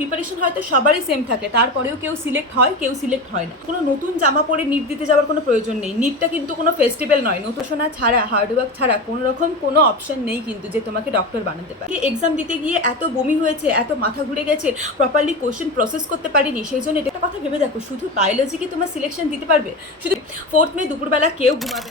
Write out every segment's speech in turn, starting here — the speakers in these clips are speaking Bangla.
প্রিপারেশন হয়তো সবারই সেম থাকে, তারপরেও কেউ সিলেক্ট হয়, কেউ সিলেক্ট হয় না। কোনো নতুন জামা পরে নিট দিতে যাওয়ার কোনো প্রয়োজন নেই। নিটটা কিন্তু কোনো ফেস্টিভ্যাল নয়। নোটোশোনা ছাড়া, হার্ডওয়ার্ক ছাড়া কোনো রকম কোনো অপশন নেই কিন্তু যে তোমাকে ডক্টর বানাতে পারে। এক্সাম দিতে গিয়ে এত বমি হয়েছে, এত মাথা ঘুরে গেছে, প্রপারলি কোশ্চেন প্রসেস করতে পারিনি, সেই জন্য এটা একটা কথা ভেবে দেখো, শুধু বায়োলজি কি তোমার সিলেকশন দিতে পারবে? শুধু 4th মে দুপুরবেলা কেউ ঘুমাবে।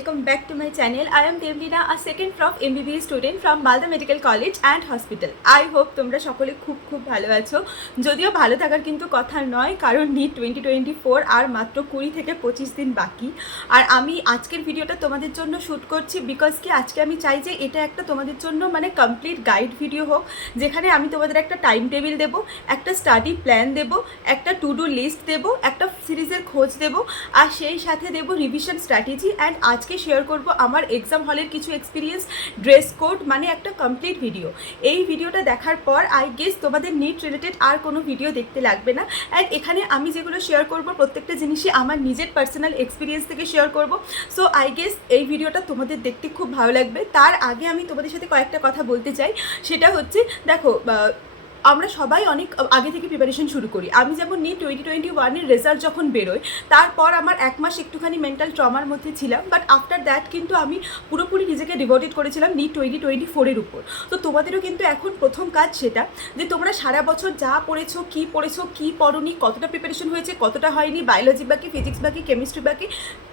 Welcome back to my channel. I am Devlina, a second prof MBBS student from Malda Medical College and Hospital. I hope তোমরা সকলে খুব ভালো আছো। যদিও ভালো থাকার কিন্তু কথা নয়, কারণ নিট 2024 আর মাত্র 20 থেকে 25 দিন বাকি। আর আমি আজকের ভিডিওটা তোমাদের জন্য শ্যুট করছি বিকজ কি আজকে আমি চাই যে এটা একটা তোমাদের জন্য মানে কমপ্লিট গাইড ভিডিও হোক, যেখানে আমি তোমাদের একটা টাইম টেবিল দেবো, একটা স্টাডি প্ল্যান দেবো, একটা টু ডু লিস্ট দেবো, একটা সিরিজের খোঁজ দেবো, আর সেই সাথে দেবো রিভিশন স্ট্র্যাটেজি। অ্যান্ড আজকে শেয়ার করব আমার এক্সাম হলের কিছু এক্সপিরিয়েন্স, ড্রেস কোড, মানে একটা কমপ্লিট ভিডিও। এই ভিডিওটা দেখার পর আই গেস তোমাদের নিট রিলেটেড আর কোনো ভিডিও দেখতে লাগবে না। অ্যান্ড এখানে আমি যেগুলো শেয়ার করব প্রত্যেকটা জিনিসই আমার নিজের পার্সোনাল এক্সপিরিয়েন্স থেকে শেয়ার করব। সো আই গেস এই ভিডিওটা তোমাদের দেখতে খুব ভালো লাগবে। তার আগে আমি তোমাদের সাথে কয়েকটা কথা বলতে চাই। সেটা হচ্ছে, দেখো, আমরা সবাই অনেক আগে থেকে প্রিপারেশন শুরু করি। আমি যেমন নিট 2021-এর রেজাল্ট যখন বেরোয়, তারপর আমার 1 মাস একটুখানি মেন্টাল ট্রমার মধ্যে ছিলাম, বাট আফটার দ্যাট কিন্তু আমি পুরোপুরি নিজেকে ডিভোটেড করেছিলাম নিট 2024-এর উপর। তো তোমাদেরও কিন্তু এখন প্রথম কাজ সেটা, যে তোমরা সারা বছর যা পড়েছো, কী পড়োনি, কতটা প্রিপারেশন হয়েছে, কতটা হয়নি, বায়োলজি বাকি, ফিজিক্স বাকি, কেমিস্ট্রি বাকি,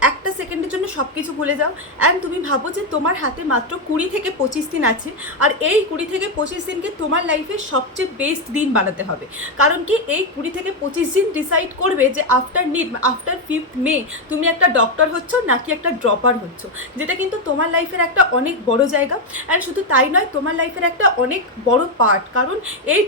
একটা সেকেন্ডের জন্য সব কিছু ভুলে যাও। অ্যান্ড তুমি ভাবো যে তোমার হাতে মাত্র 20 থেকে 25 দিন আছে, আর এই 20 থেকে 25 দিনকে তোমার লাইফের সবচেয়ে বেস্ট দিন বানাতে হবে। কারণ কি এই 20 থেকে 25 দিন ডিসাইড করবে যে আফটার নিট, আফটার 5th মে তুমি একটা ডক্টর হচ্ছ নাকি একটা ড্রপার হচ্ছ, যেটা কিন্তু তোমার লাইফের একটা অনেক বড় জায়গা। অ্যান্ড শুধু তাই নয়, তোমার লাইফের একটা অনেক বড় পার্ট। কারণ এই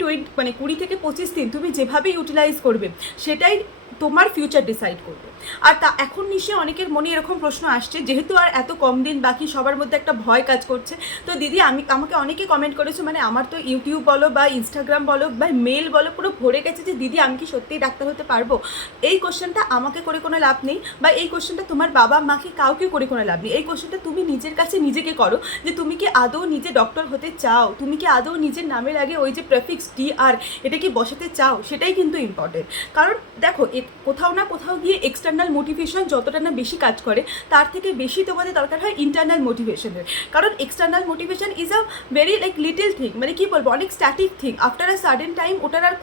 20 থেকে 25 দিন তুমি যেভাবে ইউটিলাইজ করবে, সেটাই তোমার ফিউচার ডিসাইড করবে। আর তা এখন নিশ্চয়ই অনেকের মনে এরকম প্রশ্ন আসছে, যেহেতু আর এত কম দিন বাকি, সবার মধ্যে একটা ভয় কাজ করছে। তো দিদি, আমাকে অনেকে কমেন্ট করেছো, মানে আমার তো ইউটিউব বলো বা ইনস্টাগ্রাম বলো বা মেল বলো পুরো ভরে গেছে যে দিদি আমি কি সত্যিই ডাক্তার হতে পারবো? এই কোশ্চেনটা আমাকে করে কোনো লাভ নেই, বা এই কোশ্চেনটা তোমার বাবা মাকে কাউকে করে কোনো লাভ নেই। এই কোশ্চেনটা তুমি নিজের কাছে নিজেকে করো, যে তুমি কি আদৌ নিজে ডক্টর হতে চাও? তুমি কি আদৌ নিজের নামের আগে ওই যে প্রেফিক্স DR এটা কি বসাতে চাও? সেটাই কিন্তু ইম্পর্টেন্ট। কারণ দেখো, কোথাও না কোথাও গিয়ে এক্সটার্নাল মোটিভেশন যতটা না বেশি কাজ করে, তার থেকে বেশি তোমাদের দরকার হয় ইন্টারনাল মোটিভেশনের। কারণ external motivation is a very little thing, মানে কি বলবো, অনেক static thing. After a sudden time ওটার আর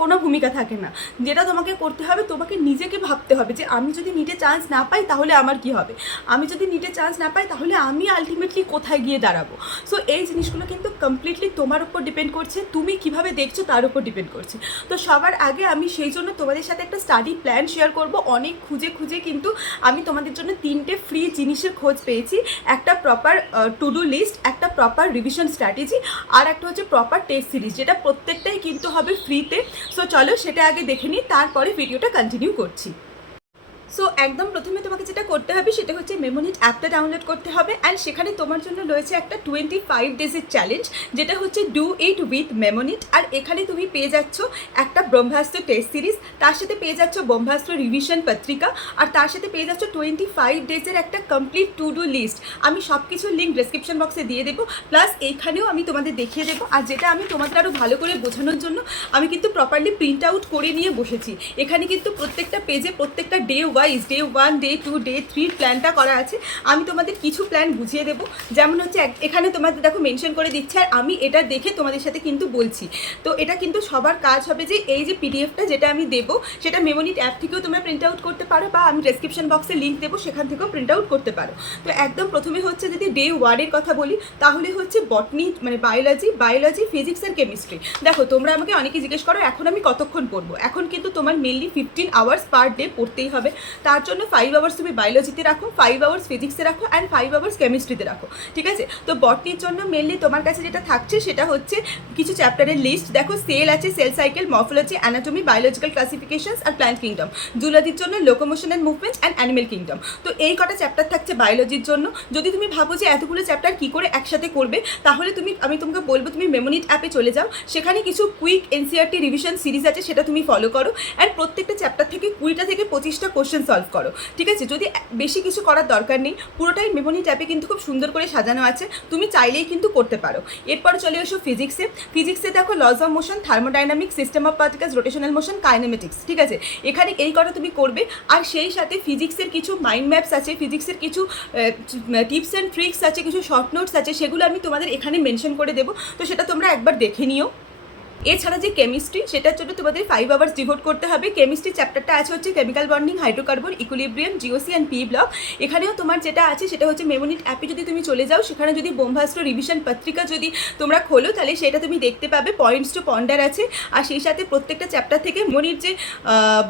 কোনো ভূমিকা থাকে না। যেটা তোমাকে করতে হবে, তোমাকে নিজেকে ভাবতে হবে যে আমি যদি নিটে চান্স না পাই তাহলে আমার কি হবে, আমি যদি নিটে চান্স না পাই তাহলে আমি আলটিমেটলি কোথায় গিয়ে দাঁড়াবো। সো এই জিনিসগুলো কিন্তু কমপ্লিটলি তোমার উপর ডিপেন্ড করছে, তুমি কিভাবে দেখছো তার উপর ডিপেন্ড করছে। তো সবার আগে আমি সেই জন্য তোমাদের সাথে একটা স্টাডি প্ল্যান শেয়ার করব। অনেক খুঁজে কিন্তু আমি তোমাদের জন্য 3টে ফ্রি জিনিসের খোঁজ পেয়েছি। একটা প্রপার টু ডু লিস্ট, একটা প্রপার রিভিশন স্ট্র্যাটেজি, আর একটা হচ্ছে প্রপার টেস্ট সিরিজ, যেটা প্রত্যেকটাই কিন্তু হবে ফ্রিতে। সো চলো সেটা আগে দেখে নিই, তারপরে ভিডিওটা কন্টিনিউ করছি। সো একদম প্রথমে তোমাকে যেটা করতে হবে সেটা হচ্ছে মেমোনিট অ্যাপটা ডাউনলোড করতে হবে। অ্যান্ড সেখানে তোমার জন্য রয়েছে একটা 25 ডেজের চ্যালেঞ্জ, যেটা হচ্ছে ডু ইট উইথ মেমোনিট। আর এখানে তুমি পেয়ে যাচ্ছ একটা ব্রহ্মাস্ত্র টেস্ট সিরিজ, তার সাথে পেয়ে যাচ্ছ ব্রহ্মাস্ত্র রিভিশন পত্রিকা, আর তার সাথে পেয়ে যাচ্ছ 25 ডেজের একটা কমপ্লিট টু ডু লিস্ট। আমি সব কিছুর লিঙ্ক ডেসক্রিপশন বক্সে দিয়ে দেবো, প্লাস এইখানেও আমি তোমাদের দেখিয়ে দেবো। আর যেটা আমি তোমাদের আরও ভালো করে বোঝানোর জন্য আমি কিন্তু প্রপারলি প্রিন্ট আউট করে নিয়ে বসেছি। এখানে কিন্তু প্রত্যেকটা পেজে প্রত্যেকটা ডে 1, ডে 2, ডে 3 প্ল্যানটা করা আছে। আমি তোমাদের কিছু প্ল্যান বুঝিয়ে দেবো, যেমন হচ্ছে এখানে তোমাদের দেখো মেনশন করে দিচ্ছে, আর আমি এটা দেখে তোমাদের সাথে কিন্তু বলছি। তো এটা কিন্তু সবার কাজ হবে যে এই যে পিডিএফটা যেটা আমি দেবো, সেটা মেমোনিট অ্যাপ থেকেও তোমরা প্রিন্ট আউট করতে পারো, বা আমি ডেসক্রিপশন বক্সে লিঙ্ক দেবো, সেখান থেকেও প্রিন্ট আউট করতে পারো। তো একদম প্রথমে হচ্ছে যদি ডে 1-এর কথা বলি, তাহলে হচ্ছে বটনি, মানে বায়োলজি, ফিজিক্স আর কেমিস্ট্রি। দেখো, তোমরা আমাকে অনেকে জিজ্ঞেস করো এখন আমি কতক্ষণ পড়বো। এখন কিন্তু তোমার মেনলি 15 আওয়ার্স পার ডে পড়তেই হবে। তার জন্য 5 আওয়ার্স তুমি বায়োলজিতে রাখো, 5 আওয়ার্স ফিজিক্সে রাখো, অ্যান্ড 5 আওয়ার্স কেমিস্ট্রিতে রাখো, ঠিক আছে? তো বটনির জন্য মেনলি তোমার কাছে যেটা থাকছে সেটা হচ্ছে কিছু চ্যাপ্টারের লিস্ট। দেখো, সেল আছে, cell cycle, morphology, anatomy, biological classifications আর প্ল্যান্ট কিংডম। জুলজির জন্য locomotion and movement and animal kingdom. তো এই কটা চ্যাপ্টার থাকছে বায়োলজির জন্য। যদি তুমি ভাবো যে এতগুলো চ্যাপ্টার কী করে একসাথে করবে, তাহলে আমি তোমাকে বলবো তুমি মেমোনিট অ্যাপে চলে যাও। সেখানে কিছু কুইক NCERT রিভিশন সিরিজ আছে, সেটা তুমি ফলো করো। অ্যান্ড প্রত্যেকটা চ্যাপ্টার থেকে 20টা থেকে 25টা কোশ্চেন কোশ্চেন সলভ করো, ঠিক আছে। যদি বেশি কিছু করার দরকার নেই, পুরোটাই মেমোনি ট্যাপে কিন্তু খুব সুন্দর করে সাজানো আছে, তুমি চাইলেই কিন্তু করতে পারো। এরপর চলে এসো ফিজিক্সে। ফিজিক্সে দেখো lodge of motion, thermodynamics, system of particles, rotational motion, kinematics, ঠিক আছে। এখানে এই কটা তুমি করবে, আর সেই সাথে ফিজিক্সের কিছু মাইন্ড ম্যাপস আছে, ফিজিক্সের কিছু টিপস অ্যান্ড ট্রিক্স আছে, কিছু শর্ট নোটস আছে, সেগুলো আমি তোমাদের এখানে মেনশন করে দেবো, তো সেটা তোমরা একবার দেখে নিও। এছাড়া যে কেমিস্ট্রি, সেটার জন্য তোমাদের 5 আওয়ার্স ডিভোট করতে হবে। কেমিস্ট্রি চ্যাপ্টারটা আছে হচ্ছে chemical bonding, hydrocarbon, equilibrium, GOC and P block. এখানেও তোমার যেটা আছে সেটা হচ্ছে মেমোনিট অ্যাপে যদি তুমি চলে যাও, সেখানে যদি ব্রহ্মাস্ত্র রিভিশন পত্রিকা যদি তোমরা খোলো, তাহলে সেটা তুমি দেখতে পাবে, পয়েন্টস টু পন্ডার আছে। আর সেই সাথে প্রত্যেকটা চ্যাপ্টার থেকে মেমোনির যে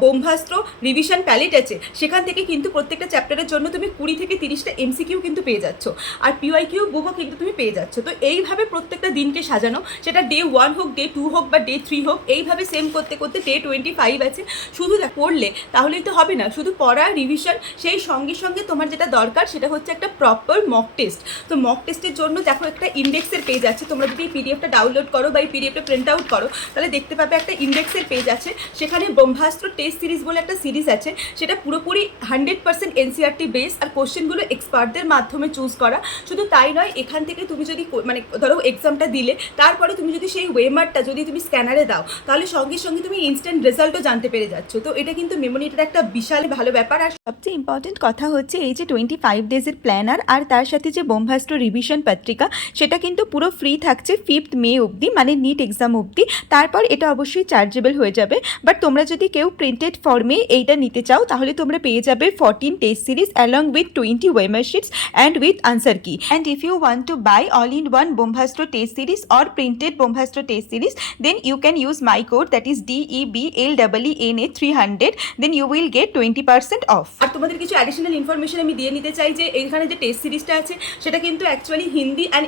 ব্রহ্মাস্ত্র রিভিশন প্যালেট আছে, সেখান থেকে কিন্তু প্রত্যেকটা চ্যাপ্টারের জন্য তুমি 20 থেকে 30টা এমসিকিউ কিন্তু পেয়ে যাচ্ছ, আর পিওয়াইকিউ বুকও কিন্তু তুমি পেয়ে যাচ্ছ। তো এইভাবে প্রত্যেকটা দিনকে সাজানো, সেটা ডে 1 হোক, ডে 2 হোক বা ডে 3 হোক, এইভাবে সেম করতে করতে ডে 25 আছে। শুধু পড়লে তাহলেই তো হবে না, শুধু পড়া রিভিশন, সেই সঙ্গে সঙ্গে তোমার যেটা দরকার সেটা হচ্ছে একটা প্রপার মক টেস্ট। তো মক টেস্টের জন্য দেখো একটা ইন্ডেক্সের পেজ আছে, তোমরা যদি এই পিডিএফটা ডাউনলোড করো বা এই পিডিএফটা প্রিন্ট আউট করো, তাহলে দেখতে পাবে একটা ইন্ডেক্সের পেজ আছে, সেখানে ব্রহ্মাস্ত্র টেস্ট সিরিজ বলে একটা সিরিজ আছে, সেটা পুরোপুরি 100% এনসিআরটি বেস, আর কোশ্চেনগুলো এক্সপার্টদের মাধ্যমে চুজ করা। শুধু তাই নয়, এখান থেকে তুমি যদি মানে ধরো এক্সামটা দিলে, তারপরে তুমি যদি সেই ওয়েমারটা যদি তুমি স্ক্যানারে দাও, তাহলে সঙ্গে সঙ্গে তুমি ইনস্ট্যান্ট রেজাল্টও জানতে পেরে যাচ্ছ। তো এটা কিন্তু মেমোনিটার একটা বিশাল ভালো ব্যাপার। আর সবচেয়ে ইম্পর্টেন্ট কথা হচ্ছে এই যে 25 ডেজের প্ল্যানার, আর তার সাথে যে ব্রহ্মাস্ত্র রিভিশন পত্রিকা, সেটা কিন্তু পুরো ফ্রি থাকছে 5th মে অবধি, মানে নিট এক্সাম অবধি। তারপর এটা অবশ্যই চার্জেবল হয়ে যাবে, বাট তোমরা যদি কেউ প্রিন্টেড ফর্মে এইটা নিতে চাও, তাহলে তোমরা পেয়ে যাবে 14 test series along with 20 OMR sheets and with answer key. And if you want to buy all in one Brahmastra test series or printed Brahmastra test series, then you can use my code, that is DEBLENA 300, then you will get 20% off. আর তোমাদের কিছু অ্যাডিশনাল ইনফরমেশন আমি দিয়ে নিতে চাই যে এখানে যে টেস্ট সিরিজটা আছে, সেটা কিন্তু অ্যাকচুয়ালি হিন্দি অ্যান্ড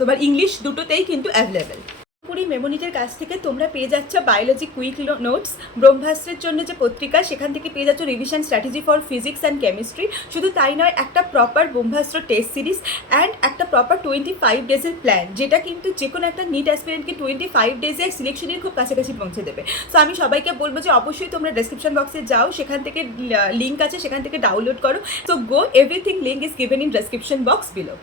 তোমার ইংলিশ দুটোতেই কিন্তু অ্যাভেলেবেল। পুরি মেমোনিটের কাছ থেকে তোমরা পেয়ে যাচ্ছ বায়োলজি কুইক নোটস, ব্রহ্মাস্ত্রের জন্য যে পত্রিকা, সেখান থেকে পেয়ে যাচ্ছ revision strategy for physics and chemistry. শুধু তাই নয়, একটা proper Brahmastra test series and একটা প্রপার 25 ডেজের প্ল্যান, যেটা কিন্তু যে কোনো একটা নিট অ্যাসপিরেন্টকে 25 ডেজে সিলেকশনের খুব কাছাকাছি পৌঁছে দেবে। সো আমি সবাইকে বলবো যে অবশ্যই তোমরা ডেসক্রিপশন বক্সে যাও, সেখান থেকে লিঙ্ক আছে, সেখান থেকে ডাউনলোড করো। So go, everything link is given in description box below.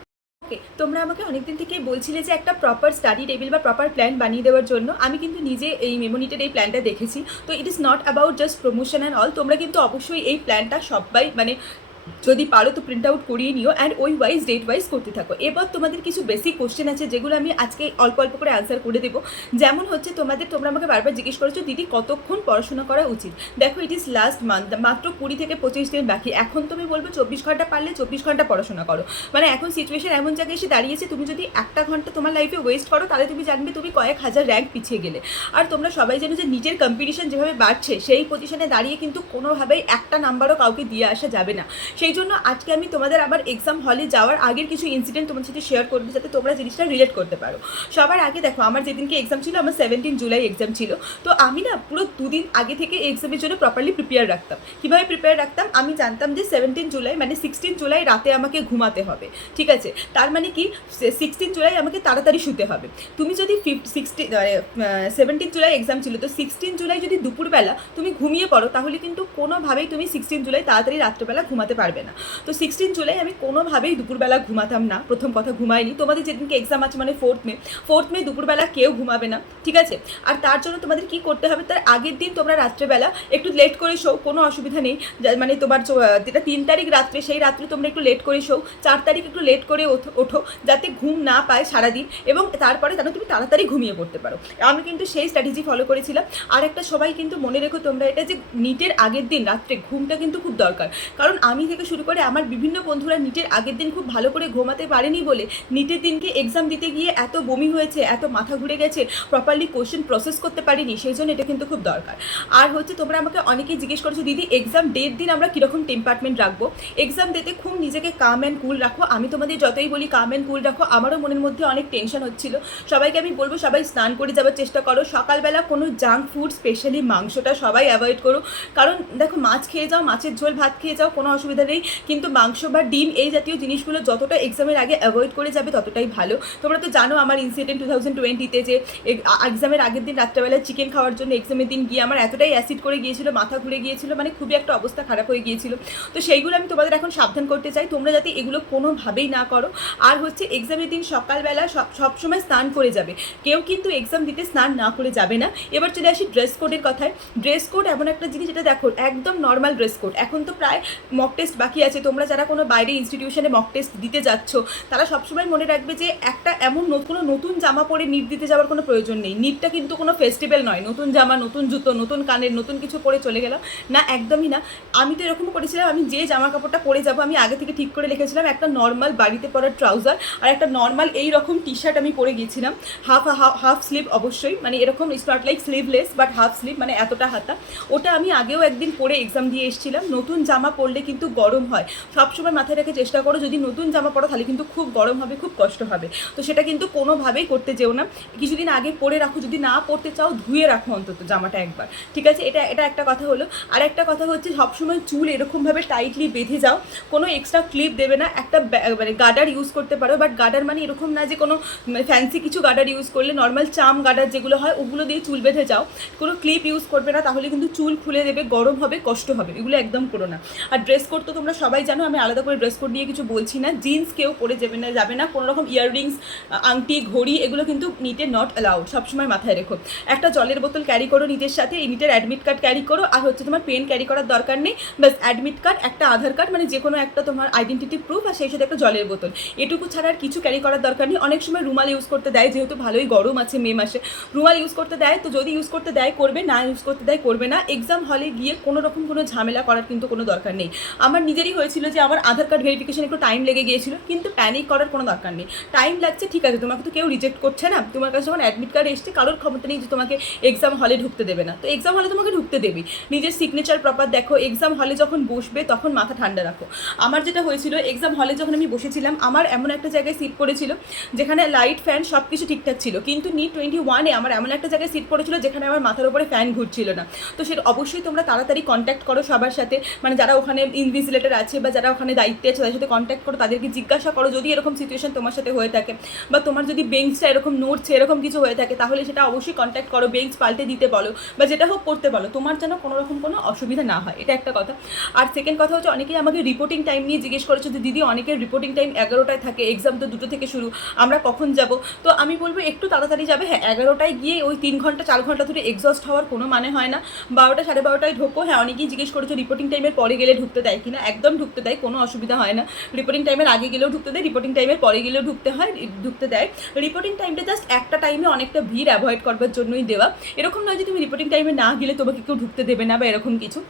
Okay, তোমরা আমাকে অনেকদিন থেকে বলছিলে যে একটা প্রপার স্টাডি টেবিল বা প্রপার প্ল্যান বানিয়ে দেওয়ার জন্য। আমি কিন্তু নিজে এই মেমোনিটের এই প্ল্যানটা দেখেছি। তো it is not about just promotion and all, তোমরা কিন্তু অবশ্যই এই প্ল্যানটা সবাই মানে যদি পারো তো প্রিন্ট আউট করিয়ে নিও, অ্যান্ড ওই ওয়াইজ ডেট ওয়াইজ করতে থাকো। এবার তোমাদের কিছু বেসিক কোশ্চেন আছে, যেগুলো আমি আজকে অল্প অল্প করে অ্যান্সার করে দেবো। যেমন হচ্ছে তোমরা আমাকে বারবার জিজ্ঞেস করেছো দিদি কতক্ষণ পড়াশোনা করা উচিত। দেখো, ইট ইজ লাস্ট মান্থ, মাত্র 20 থেকে 25 দিন বাকি। এখন তুমি বলবো 24 ঘন্টা পারলে 24 ঘন্টা পড়াশোনা করো। মানে এখন সিচুয়েশন এমন জায়গায় এসে দাঁড়িয়েছে, তুমি যদি একটা ঘন্টা তোমার লাইফে ওয়েস্ট করো, তাহলে তুমি জানবে তুমি কয়েক হাজার র্যাঙ্ক পিছিয়ে গেলে। আর তোমরা সবাই জানো যে নিজের কম্পিটিশন যেভাবে বাড়ছে, সেই পজিশনে দাঁড়িয়ে কিন্তু কোনোভাবেই একটা নাম্বারও কাউকে দিয়ে আসা যাবে না। সেই জন্য আজকে আমি তোমাদের আবার এক্সাম হলে যাওয়ার আগের কিছু ইনসিডেন্ট তোমার সাথে শেয়ার করবো, যাতে তোমরা জিনিসটা রিলেট করতে পারো। সবার আগে দেখো, আমার যেদিনকে এক্সাম ছিল, আমার 17 জুলাই এক্সাম ছিল। তো আমি না পুরো 2 দিন আগে থেকে এক্সামের জন্য প্রপারলি প্রিপেয়ার রাখতাম। কীভাবে প্রিপেয়ার রাখতাম, আমি জানতাম যে 17 জুলাই মানে 16 জুলাই রাতে আমাকে ঘুমাতে হবে, ঠিক আছে। তার মানে কি 16 জুলাই আমাকে তাড়াতাড়ি শুতে হবে। তুমি যদি 17 জুলাই এক্সাম ছিল, তো 16 জুলাই যদি দুপুরবেলা তুমি ঘুমিয়ে পড়ো, তাহলে কিন্তু কোনোভাবেই তুমি 16 জুলাই তাড়াতাড়ি রাত্রেবেলা ঘুমাতে পারবে না। তো 16 জুলাই আমি কোনোভাবেই দুপুরবেলা ঘুমাতাম না। প্রথম কথা, ঘুমাইনি। তোমাদের যেদিনকে এক্সাম আছে মানে 4th মে দুপুরবেলা কেউ ঘুমাবে না, ঠিক আছে। আর তার জন্য তোমাদের কি করতে হবে, তার আগের দিন তোমরা রাত্রেবেলা একটু লেট করে শো, কোনো অসুবিধা নেই। মানে তোমার যেটা 3 তারিখ রাত্রে, সেই রাত্রে তোমরা একটু লেট করে শো, 4 তারিখ একটু লেট করে ওঠো, যাতে ঘুম না পায় সারাদিন, এবং তারপরে যেন তুমি তাড়াতাড়ি ঘুমিয়ে পড়তে পারো। আমি কিন্তু সেই স্ট্র্যাটেজি ফলো করেছিলাম। আর একটা সবাই কিন্তু মনে রেখো তোমরা এটা, যে নিটের আগের দিন রাত্রে ঘুমটা কিন্তু খুব দরকার। কারণ আমি থেকে শুরু করে আমার বিভিন্ন বন্ধুরা নিটের আগের দিন খুব ভালো করে ঘুমাতে পারেনি বলে নিটের দিনকে এক্সাম দিতে গিয়ে এত বমি হয়েছে, এত মাথা ঘুরে গেছে, প্রপারলি কোশ্চেন প্রসেস করতে পারিনি। সেই জন্য এটা কিন্তু খুব দরকার। আর হচ্ছে তোমরা আমাকে অনেকেই জিজ্ঞেস করেছো দিদি এক্সাম ডের দিন আমরা কীরকম টেম্পারমেন্ট রাখবো। এক্সাম ডেতে খুব নিজেকে কাম অ্যান্ড কুল রাখো। আমি তোমাদের যতই বলি কাম অ্যান্ড কুল রাখো, আমারও মনের মধ্যে অনেক টেনশন হচ্ছিল। সবাইকে আমি বলবো সবাই স্নান করে যাওয়ার চেষ্টা করো। সকালবেলা কোনো জাঙ্ক ফুড, স্পেশালি মাংসটা সবাই অ্যাভয়েড করো। কারণ দেখো, মাছ খেয়ে যাও, মাছের ঝোল ভাত খেয়ে যাও, কোনো অসুবিধা নেই, কিন্তু মাংস বা ডিম এই জাতীয় জিনিসগুলো যতটা এক্সামের আগে অ্যাভয়েড করে যাবে ততটাই ভালো। তোমরা তো জানো আমার ইনসিডেন্ট 2020-তে যে এক্সামের আগের দিন রাত্রেবেলা চিকেন খাওয়ার জন্য এক্সামের দিন গিয়ে আমার এতটাই অ্যাসিড করে গিয়েছিল, মাথা ঘুরে গিয়েছিল, মানে খুবই একটা অবস্থা খারাপ হয়ে গিয়েছিল। তো সেইগুলো আমি তোমাদের এখন সাবধান করতে চাই, তোমরা যাতে এগুলো কোনোভাবেই না করো। আর হচ্ছে এক্সামের দিন সকালবেলা সবসময় স্নান করে যাবে, কেউ কিন্তু এক্সাম দিতে স্নান না করে যাবে না। এবার চলে আসি ড্রেস কোডের কথায়। ড্রেস কোড এমন একটা জিনিস যেটা দেখো একদম নর্মাল ড্রেস কোড। এখন তো প্রায় মক টেস্ট বাকি আছে, তোমরা যারা কোনো বাইরে ইনস্টিটিউশনে মক টেস্ট দিতে যাচ্ছ তারা সবসময় মনে রাখবে যে একটা এমন কোনো নতুন জামা পরে নিট দিতে যাওয়ার কোনো প্রয়োজন নেই। নিটটা কিন্তু কোনো ফেস্টিভ্যাল নয়, নতুন জামা, নতুন জুতো, নতুন কানের, নতুন কিছু পরে চলে গেলাম না, একদমই না। আমি তো এরকম করেছিলাম, আমি যে জামা কাপড়টা পরে যাবো আমি আগে থেকে ঠিক করে রেখেছিলাম, একটা নর্মাল বাড়িতে পরার ট্রাউজার আর একটা নর্মাল এই রকম টি শার্ট আমি পরে গিয়েছিলাম, হাফ স্লিভ অবশ্যই, মানে এরকম it's not like sleeveless but half sleeve, মানে এতটা হাতা। ওটা আমি আগেও একদিন পরে এক্সাম দিয়ে এসেছিলাম। নতুন জামা পরলে কিন্তু গরম হয়, সবসময় মাথায় রেখে চেষ্টা করো যদি নতুন জামা পরো তাহলে কিন্তু খুব গরম হবে, খুব কষ্ট হবে। তো সেটা কিন্তু কোনোভাবেই করতে যেও না, কিছুদিন আগে পরে রাখো, যদি না পরতে চাও ধুয়ে রাখো অন্তত জামাটা একবার, ঠিক আছে? এটা একটা কথা হলো। আর একটা কথা হচ্ছে সবসময় চুল এরকমভাবে টাইটলি বেঁধে যাও, কোনো এক্সট্রা ক্লিপ দেবে না। একটা মানে গার্ডার ইউজ করতে পারো, বাট গার্ডার মানে এরকম না যে কোনো ফ্যান্সি কিছু গার্ডার ইউজ করলে, নর্মাল চাম গার্ডার যেগুলো হয় ওগুলো দিয়ে চুল বেঁধে যাও, কোনো ক্লিপ ইউজ করবে না, তাহলে কিন্তু চুল খুলে দেবে, গরম হবে, কষ্ট হবে, এগুলো একদম করো না। আর ড্রেস কোড তো তোমরা সবাই জানো, আমি আলাদা করে ড্রেস কোড নিয়ে কিছু বলছি না। জিন্স কেউ পরে যাবে না, কোনো রকম ইয়াররিংস, আংটি, ঘড়ি এগুলো কিন্তু নিটে নট অ্যালাউড, সবসময় মাথায় রেখো। একটা জলের বোতল ক্যারি করো নিজের সাথে, এই নিটের অ্যাডমিট কার্ড ক্যারি করো, আর হচ্ছে তোমার পেন ক্যারি করার দরকার নেই, বাস অ্যাডমিট কার্ড, একটা আধার কার্ড, মানে যে কোনো একটা তোমার আইডেন্টিটি প্রুফ, আর সেই সাথে একটা জলের বোতল, এটুকু ছাড়া আর কিছু ক্যারি করার দরকার নেই। অনেক সময় রুমাল ইউজ করতে দেয়, যেহেতু ভালোই গরম আছে মে মাসে, রুমাল ইউজ করতে দেয়, তো যদি ইউজ করতে দেয় করবে, না ইউজ করতে দেয় করবে না। এক্সাম হলে গিয়ে কোনো রকম কোনো ঝামেলা করার কিন্তু কোনো দরকার নেই। আমার নিজেরই হয়েছিল যে আমার আধার কার্ড ভেরিফিকেশন একটু টাইম লেগে গিয়েছিল, কিন্তু প্যানিক করার কোনো দরকার নেই। টাইম লাগছে ঠিক আছে, তোমাকে তো কেউ রিজেক্ট করছে না, তোমার কাছে যখন অ্যাডমিট কার্ড এসছে কারোর ক্ষমতা নেই যে তোমাকে এক্সাম হলে ঢুকতে দেবে না, তো এক্সাম হলে তোমাকে ঢুকতে দেবে। নিজের সিগনেচার প্রপার দেখো, এক্সাম হলে যখন বসবে তখন মাথা ঠান্ডা রাখো। আমার যেটা হয়েছিল, এক্সাম হলে যখন আমি বসেছিলাম আমার এমন একটা জায়গায় সিট পড়েছিল যেখানে লাইট ফ্যান সব কিছু ঠিকঠাক ছিল, কিন্তু নিট 21-এ আমার এমন একটা জায়গায় সিট পড়েছিল যেখানে আমার মাথার উপরে ফ্যান ঘুরছিল না। তো সেটা অবশ্যই তোমরা তাড়াতাড়ি কন্ট্যাক্ট করো সবার সাথে, মানে যারা ওখানে ইনভিজিলেটর আছে বা যারা ওখানে দায়িত্বে আছে তাদের সাথে কন্ট্যাক্ট করো, তাদেরকে জিজ্ঞাসা করো যদি এরকম সিচুয়েশন তোমার সাথে হয়ে থাকে, বা তোমার যদি বেঞ্চটা এরকম নড়ছে এরকম কিছু হয়ে থাকে, তাহলে সেটা অবশ্যই কন্ট্যাক্ট করো, বেঞ্চ পাল্টে দিতে বলো বা যেটা হোক করতে বলো, তোমার যেন কোনো রকম কোনো অসুবিধা না হয়, এটা একটা কথা। আর সেকেন্ড কথা হচ্ছে, অনেকেই আমাকে রিপোর্টিং টাইম নিয়ে জিজ্ঞেস করেছো যে দিদি অনেকের রিপোর্টিং টাইম 11টায় থাকে, এক্সাম তো 2টো থেকে শুরু, আমরা কখন যাব? তো আমি বলবো একটু তাড়াতাড়ি যাবে। হ্যাঁ, 11টায় গিয়ে ওই 3 ঘন্টা 4 ঘন্টা ধরে এক্সস্ট হওয়ার কোনো মানে হয় না। 12টা 12:30টায় ঢোকো। হ্যাঁ, অনেকেই জিজ্ঞেস করেছো রিপোর্টিং টাইমের পরে গেলে ঢুকতে দেয় কিনা, একদম ঢুকতে দেয়, কোনো অসুবিধা হয় না। রিপোর্টিং টাইমের আগে গেলেও ঢুকতে দেয়, রিপোর্টিং টাইমের পরে গেলেও ঢুকতে দেয়। রিপোর্টিং টাইমটা জাস্ট একটা টাইমে অনেকটা ভিড় অ্যাভয়েড করবার জন্যই দেওয়া, এরকম নয় যে তুমি রিপোর্টিং টাইমে না গেলে তোমাকে কেউ ঢুকতে দেবে না বা এরকম কিছু,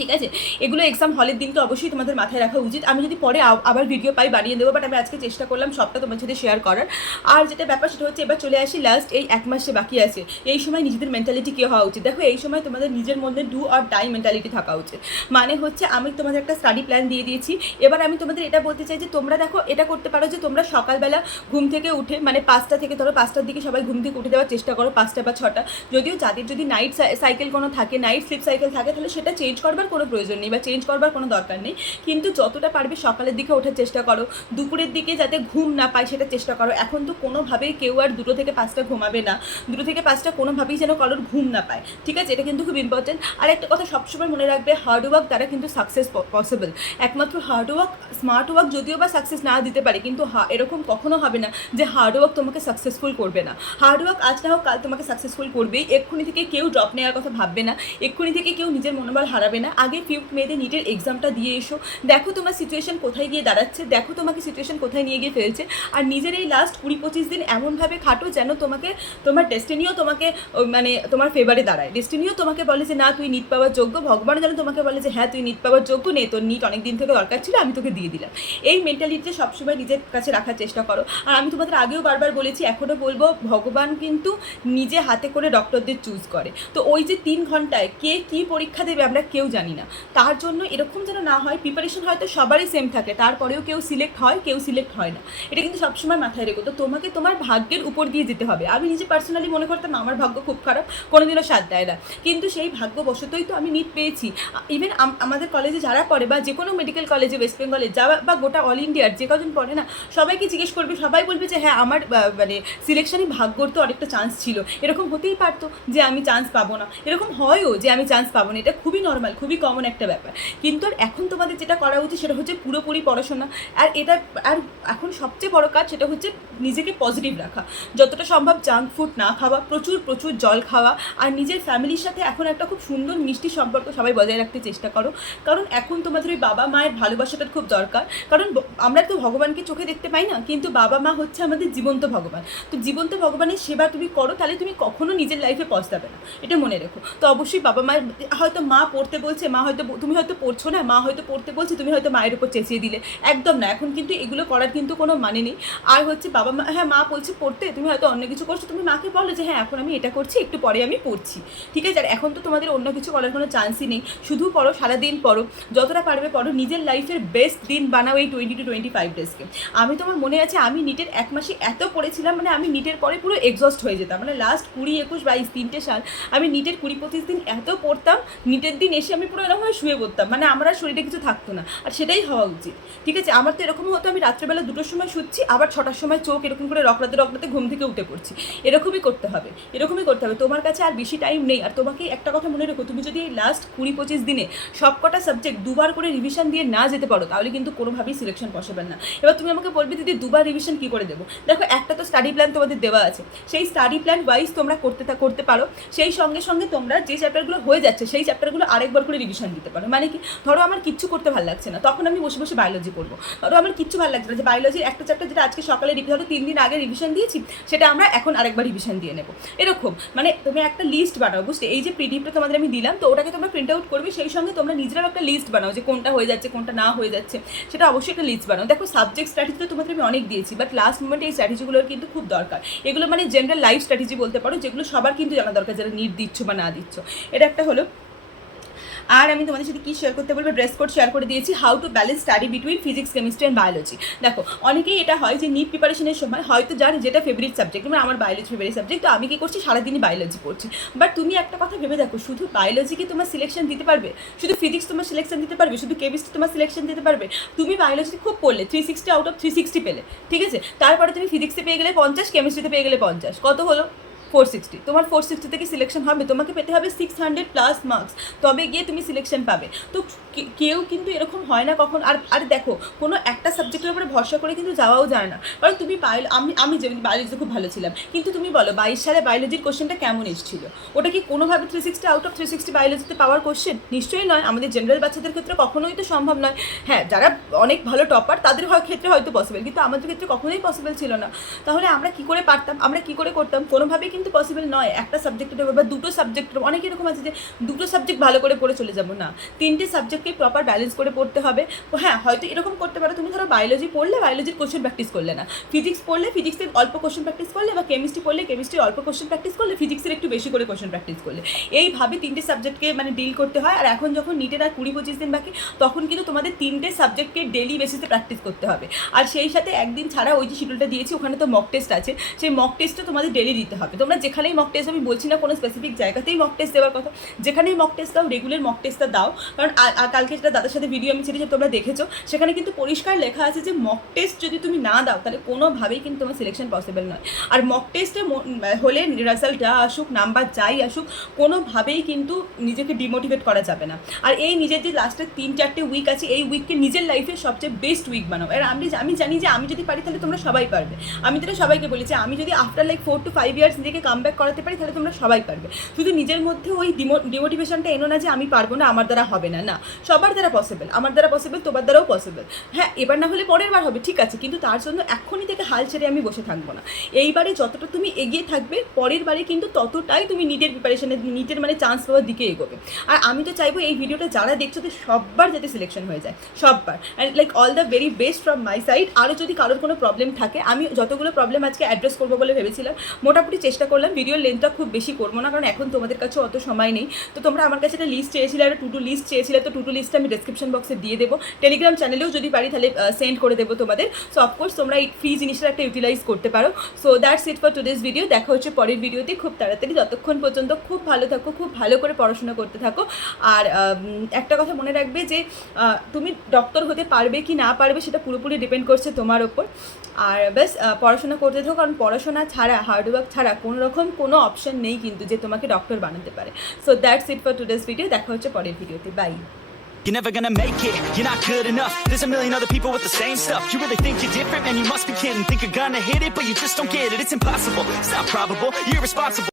ঠিক আছে? এগুলো এক্সাম হলের দিন তো অবশ্যই তোমাদের মাথায় রাখা উচিত। আমি যদি পরে আবার ভিডিও পাই বানিয়ে দেবো, বাট আমি আজকে চেষ্টা করলাম সবটা তোমার সাথে শেয়ার করার। আর যেটা ব্যাপার সেটা হচ্ছে, এবার চলে আসি লাস্ট এই 1 মাসে বাকি আছে, এই সময় নিজেদের মেন্টালিটি কী হওয়া উচিত। দেখো এই সময় তোমাদের নিজের মধ্যে ডু অর ডাই মেন্টালিটি থাকা উচিত। মানে হচ্ছে আমি তোমাদের একটা স্টাডি প্ল্যান দিয়ে দিয়েছি, এবার আমি তোমাদের এটা বলতে চাই যে তোমরা দেখো এটা করতে পারো যে তোমরা সকালবেলা ঘুম থেকে উঠে, মানে 5টা থেকে, ধরো 5টার দিকে সবাই ঘুম থেকে উঠে দেওয়ার চেষ্টা করো, 5টা বা 6টা। যদিও যাদের যদি নাইট সাইকেল কোনো থাকে, নাইট স্লিপ সাইকেল থাকে, তাহলে সেটা চেঞ্জ করবার কোনো প্রয়োজন নেই বা চেঞ্জ করবার কোনো দরকার নেই, কিন্তু যতটা পারবে সকালের দিকে ওঠার চেষ্টা করো। দুপুরের দিকে যাতে ঘুম না পায় সেটা চেষ্টা করো। এখন তো কোনোভাবেই কেউ আর 2টো থেকে 5টা ঘুমাবে না, 2টো থেকে 5টা কোনোভাবেই যেন কারোর ঘুম না পায়, ঠিক আছে? এটা কিন্তু খুব ইম্পর্টেন্ট। আর একটা কথা সবসময় মনে রাখবে, হার্ডওয়ার্ক দ্বারা কিন্তু সাকসেস পসিবল। একমাত্র হার্ডওয়ার্ক, স্মার্ট ওয়ার্ক যদিও বা সাকসেস না দিতে পারে, কিন্তু এরকম কখনো হবে না যে হার্ডওয়ার্ক তোমাকে সাকসেসফুল করবে না। হার্ডওয়ার্ক আজ না হোক কাল তোমাকে সাকসেসফুল করবেই। এক্ষুনি থেকে কেউ ড্রপ নেওয়ার কথা ভাববে না, এক্ষুনি থেকে কেউ নিজের মনোবল হারাবে না। আগে 5th মেতে নিটের এক্সামটা দিয়ে এসো, দেখো তোমার সিচুয়েশন কোথায় গিয়ে দাঁড়াচ্ছে, দেখো তোমাকে সিচুয়েশন কোথায় নিয়ে গিয়ে ফেলছে। আর নিজের এই লাস্ট 20-25 দিন এমনভাবে খাটো যেন তোমাকে তোমার ডেস্টিনিও তোমাকে মানে তোমার ফেভারে দাঁড়ায়, ডেস্টিনিও তোমাকে বলে যে না তুই নিট পাওয়ার যোগ্য, ভগবান যেন তোমাকে বলে যে হ্যাঁ তুই নিট পাওয়ার যোগ্য, নে তোর নিট অনেক দিন থেকে দরকার ছিল, আমি তোকে দিয়ে দিলাম। এই মেন্টালিটিটা সবসময় নিজের কাছে রাখার চেষ্টা করো। আর আমি তোমাদের আগেও বারবার বলেছি, এখনও বলবো, ভগবান কিন্তু নিজে হাতে করে ডক্টরদের চুজ করে। তো ওই যে 3 ঘন্টায় কে কী পরীক্ষা দেবে আমরা কেউ জানি জানি না, তার জন্য এরকম যেন না হয়। প্রিপারেশন হয়তো সবারই সেম থাকে, তারপরেও কেউ সিলেক্ট হয়, কেউ সিলেক্ট হয় না, এটা কিন্তু সবসময় মাথায় রেখো। তো তোমাকে তোমার ভাগ্যের উপর দিয়ে যেতে হবে। আমি নিজে পার্সোনালি মনে করতাম আমার ভাগ্য খুব খারাপ, কোনোদিনও সাথ দেয় না, কিন্তু সেই ভাগ্যবশতই তো আমি নিট পেয়েছি। ইভেন আমাদের কলেজে যারা পড়ে বা যে কোনো মেডিকেল কলেজে ওয়েস্ট বেঙ্গলে যাওয়া বা গোটা অল ইন্ডিয়ার যে কজন পড়ে না, সবাইকে জিজ্ঞেস করবে, সবাই বলবে যে হ্যাঁ আমার মানে সিলেকশনই ভাগ্যর তো অনেকটা চান্স ছিল। এরকম হতেই পারতো যে আমি চান্স পাবো না, এরকম হয়ও যে আমি চান্স পাবো না, এটা খুবই নর্মাল, খুবই কমন একটা ব্যাপার। কিন্তু আর এখন তোমাদের যেটা করা উচিত সেটা হচ্ছে পুরোপুরি পড়াশোনা। আর এটা আর এখন সবচেয়ে বড় কাজ সেটা হচ্ছে নিজেকে পজিটিভ রাখা, যতটা সম্ভব জাঙ্ক ফুড না খাওয়া, প্রচুর প্রচুর জল খাওয়া, আর নিজের ফ্যামিলির সাথে এখন একটা খুব সুন্দর মিষ্টি সম্পর্ক সবাই বজায় রাখতে চেষ্টা করো। কারণ এখন তোমাদের ওই বাবা মায়ের ভালোবাসাটা খুব দরকার। কারণ আমরা তো ভগবানকে চোখে দেখতে পাই না, কিন্তু বাবা মা হচ্ছে আমাদের জীবন্ত ভগবান। তো জীবন্ত ভগবানের সেবা তুমি করো, তাহলে তুমি কখনো নিজের লাইফে পস্তাবে না, এটা মনে রেখো। তো অবশ্যই বাবা মায়ের, হয়তো মা পড়তে বলছে, মা হয়তো তুমি হয়তো পড়ছো না, মা হয়তো পড়তে বলছে, তুমি হয়তো মায়ের উপর চেঁচিয়ে দিলে, একদম না। এখন কিন্তু এগুলো করার কিন্তু কোনো মানে নেই। আর হচ্ছে বাবা মা, হ্যাঁ মা বলছে পড়তে, তুমি হয়তো অন্য কিছু করছো, তুমি মাকে বলো যে হ্যাঁ এখন আমি এটা করছি, একটু পরে আমি পড়ছি, ঠিক আছে। আর এখন তো তোমাদের অন্য কিছু করার কোনো চান্সই নেই, শুধু পড়ো, সারাদিন পড়ো, যতটা পারবে পড়ো, নিজের লাইফের বেস্ট দিন বানাও এই 20 to 25 ডেজকে। আমি তোমার মনে আছে আমি নিটের 1 মাসে এত পড়েছিলাম, মানে আমি নিটের পরে পুরো এক্সস্ট হয়ে যেতাম, মানে লাস্ট 20, 21, 22, 3টে সাল আমি নিটের 20-25 দিন এত পড়তাম, নিটের দিন এসে আমি পুরো এরকম শুয়ে পড়তাম, মানে আমার আর শরীরে কিছু থাকতো না। আর সেটাই হওয়া উচিত, ঠিক আছে। আমার তো এরকম হতো, আমি রাত্রেবেলা 2টোর সময় শুচ্ছি, আবার 6টার সময় চোখ এরকম করে রকড়াতে রকড়াতে ঘুম থেকে উঠে পড়ছি। এরকমই করতে হবে, এরকমই করতে হবে। তোমার কাছে আর বেশি টাইম নেই। আর তোমাকে একটা কথা মনে রেখো, তুমি যদি এই লাস্ট 20-25 দিনে সবকটা সাবজেক্ট দুবার করে রিভিশন দিয়ে না যেতে পারো, তাহলে কিন্তু কোনোভাবেই সিলেকশন পসিবল না। এবার তুমি আমাকে বলবে দিদি দুবার রিভিশন কী করে দেবো? দেখো, একটা তো স্টাডি প্ল্যান তোমাদের দেওয়া আছে, সেই স্টাডি প্ল্যান ওয়াইজ তোমরা করতে পারো। সেই সঙ্গে সঙ্গে তোমরা যে চ্যাপ্টারগুলো হয়ে যাচ্ছে সেই চ্যাপ্টারগুলো আরেকবার করে রিভিশন দিতে পারো। মানে কি, ধরো আমার কিচ্ছু করতে ভালো লাগছে না, তখন আমি বসে বসে বায়োলজি পড়বো। ধরো আমার কিচ্ছু ভালো লাগছে না, যে বায়োলজির একটা চ্যাপ্টার যেটা আজকে সকালে ধরো 3 দিন আগে রিভিশন দিয়েছি, সেটা আমরা এখন আরেকবার রিভিশন দিয়ে নেবো। এরকম মানে তুমি একটা লিস্ট বানাও, বুঝতে? এই যে পিডিএফটা তোমাদের আমি দিলাম, তো ওটাকে তোমরা প্রিন্ট আউট করবে, সেই সঙ্গে তোমরা নিজেরাও একটা লিস্ট বানাও যে কোনটা হয়ে যাচ্ছে, কোনটা না হয়ে যাচ্ছে, সেটা অবশ্যই একটা লিস্ট বানাও। দেখো, সাবজেক্ট স্ট্র্যাটেজি তো তোমাদের আমি অনেক দিয়েছি, বাট লাস্ট মোমেন্টে এই স্ট্র্যাটেজিগুলোর কিন্তু খুব দরকার। এগুলো মানে জেনারেল লাইফ স্ট্র্যাটেজি বলতে পারো, যেগুলো সবার কিন্তু জানা দরকার, যারা নিট দিচ্ছ বা না দিচ্ছ। এটা একটা হলো। আর আমি তোমাদের সাথে কী শেয়ার করতে বলবো, ড্রেস কোড শেয়ার করে দিয়েছি, how to balance study between physics, chemistry and biology. দেখো, অনেকেই এটা হয় যে নিট প্রিপারেশনের সময় হয়তো যার যেটা ফেভারিট সাবজেক্ট, মানে আমার বায়োলজি ফেভারিট সাবজেক্ট, তো আমি কী করছি, সারাদিনই বায়োলজি পড়ছি। বাট তুমি একটা কথা ভেবে দেখো, শুধু বায়োলজি কি তোমার সিলেকশন দিতে পারবে? শুধু ফিজিক্স তোমার সিলেকশন দিতে পারবে? শুধু কেমিস্ট্রি তোমার সিলেকশন দিতে পারবে? তুমি বায়োলজি খুব পড়লে 360 আউট অফ 360 পেলে, ঠিক আছে, তারপরে তুমি ফিজিক্সে পেয়ে গেলে 50, কেমিস্ট্রিতে পেয়ে গেলে 50, কত হলো? 460। তোমার 460 থেকে সিলেকশন হবে, তোমাকে পেতে হবে 600+ মার্কস, তবে গিয়ে তুমি সিলেকশন পাবে। তো কেউ কিন্তু এরকম হয় না কখন। আর দেখো, কোনো একটা সাবজেক্টের উপরে ভরসা করে কিন্তু যাওয়াও যায় না। কারণ তুমি আমি যেমন বায়োলজিতে খুব ভালো ছিলাম, কিন্তু তুমি বলো 22 সালে বায়োলজির কোশ্চেনটা কেমন এসেছিল? ওটা কি কোনোভাবে 360 আউট অফ 360 বায়োলজিতে পাওয়ার কোশ্চেন? নিশ্চয়ই নয়। আমাদের জেনারেল বাচ্চাদের ক্ষেত্রে কখনোই তো সম্ভব নয়। হ্যাঁ, যারা অনেক ভালো টপার তাদের ক্ষেত্রে হয়তো পসিবল, কিন্তু আমাদের ক্ষেত্রে কখনোই পসিবল ছিল না। তাহলে আমরা কী করে পারতাম, আমরা কী করে করতাম? কোনোভাবেই কিন্তু পসিবল নয়। একটা সাবজেক্টের বা দুটো সাবজেক্টের, অনেক এরকম আছে যে দুটো সাবজেক্ট ভালো করে পড়ে চলে যাবো না, 3টে সাবজেক্টকে প্রপার ব্যালেন্স করে পড়তে হবে। হ্যাঁ, হয়তো এরকম করতে পারো, তুমি ধরো বায়োলজি পড়লে বায়োলজির কোশ্চেন প্র্যাকটিস করলে না, ফিজিক্স পড়লে ফিজিক্সের অল্প কোশ্চেন প্র্যাকটিস করলে, বা কেমিস্ট্রি পড়লে কেমিস্ট্রির অল্প কোশ্চেন প্র্যাকটিস করলে, ফিজিক্সের একটু বেশি করে কোশ্চেন প্র্যাকটিস করলে। এইভাবে 3টে সাবজেক্টকে মানে ডিল করতে হয়। আর এখন যখন নিটের আর 20-25 দিন বাকি, তখন কিন্তু তোমাদের 3টে সাবজেক্টকে ডেলি বেসিসে প্র্যাকটিস করতে হবে। আর সেই সাথে একদিন ছাড়া ওই যে শিডিউলটা দিয়েছি, ওখানে তো মক টেস্ট আছে, সেই মক টেস্টটা তোমাদের ডেলি দিতে হবে। তোমরা যেখানেই মক টেস্ট, আমি বলছি না কোনো স্পেসিফিক জায়গাতেই মক টেস্ট দেওয়ার কথা, যেখানেই মক টেস্ট দাও রেগুলার মক টেস্টটা দাও। কারণ কালকে যেটা দাদার সাথে ভিডিও আমি ছেড়েছি, তোমরা দেখেছো, সেখানে কিন্তু পরিষ্কার লেখা আছে যে মক টেস্ট যদি তুমি না দাও, তাহলে কোনোভাবেই কিন্তু তোমার সিলেকশন পসিবল নয়। আর মক টেস্টে হলে রেজাল্ট যা আসুক, নাম্বার যাই আসুক, কোনোভাবেই কিন্তু নিজেকে ডিমোটিভেট করা যাবে না। আর এই নিজের যে লাস্টের 3-4টে উইক আছে, এই উইককে নিজের লাইফের সবচেয়ে বেস্ট উইক বানাও। আর আমি জানি যে আমি যদি পারি তাহলে তোমরা সবাই পারবে। আমি তো সবাইকে বলেছি, আমি যদি আফটার 4 to 5 ইয়ার্স নিজেকে কাম ব্যাক করাতে পারি, তাহলে তোমরা সবাই পারবে। শুধু নিজের মধ্যে ওই ডিমোটিভেশনটা এনো না যে আমি পারবো না, আমার দ্বারা হবে না। না, সবার দ্বারা পসিবল, আমার দ্বারা পসিবল, তোমার দ্বারাও পসিবল। হ্যাঁ, এবার না হলে পরের বার হবে, ঠিক আছে, কিন্তু তার জন্য এখনই থেকে হাল ছেড়ে আমি বসে থাকবো না। এইবারে যতটা তুমি এগিয়ে থাকবে, পরের বারে কিন্তু ততটাই তুমি নিটের প্রিপারেশনে, নিটের মানে চান্স পাওয়ার দিকে এগোবে। আর আমি তো চাইবো এই ভিডিওটা যারা দেখছো, তো সববার যাতে সিলেকশন হয়ে যায়, সববার। And all the very best from my side. আরও যদি কারোর কোনো প্রবলেম থাকে, আমি যতগুলো প্রবলেম আজকে অ্যাড্রেস করবো বলে ভেবেছিলাম, মোটামুটি চেষ্টা করলাম ভিডিওর লেন্থটা খুব বেশি করবো না, কারণ এখন তোমাদের কাছে অত সময় নেই। তো তোমরা আমার কাছে একটা লিস্ট চেয়েছিলে, একটা টু লিস্ট চেয়েছিলে, তো টু লিস্টটা আমি ডেসক্রিপশন বক্সে দিয়ে দেবো। টেলিগ্রাম চ্যানেলেও যদি পারি তাহলে সেন্ড করে দেবো তোমাদের। সো অফকোর্স তোমরা এই ফ্রি জিনিসটা একটা ইউটিলাইজ করতে পারো। So that's it for today's video. দেখা হচ্ছে পরের ভিডিওতে খুব তাড়াতাড়ি। যতক্ষণ পর্যন্ত খুব ভালো থাকো, খুব ভালো করে পড়াশোনা করতে থাকো। আর একটা কথা মনে রাখবে যে তুমি ডক্টর হতে পারবে কি না পারবে সেটা পুরোপুরি ডিপেন্ড করছে তোমার ওপর। আর ব্যাস পড়াশোনা করতে থাকো, কারণ পড়াশোনা ছাড়া, হার্ডওয়ার্ক ছাড়া কোনো রকম কোনো অপশন নেই কিন্তু যে তোমাকে ডক্টর বানাতে পারে। So that's it for today's video. দেখা হচ্ছে পরের ভিডিওতে। By. You're never gonna make it, you're not good enough. There's a million other people with the same stuff. You really think you're different, man, you must be kidding. Think you're gonna hit it, but you just don't get it. It's impossible, it's not probable, you're irresponsible.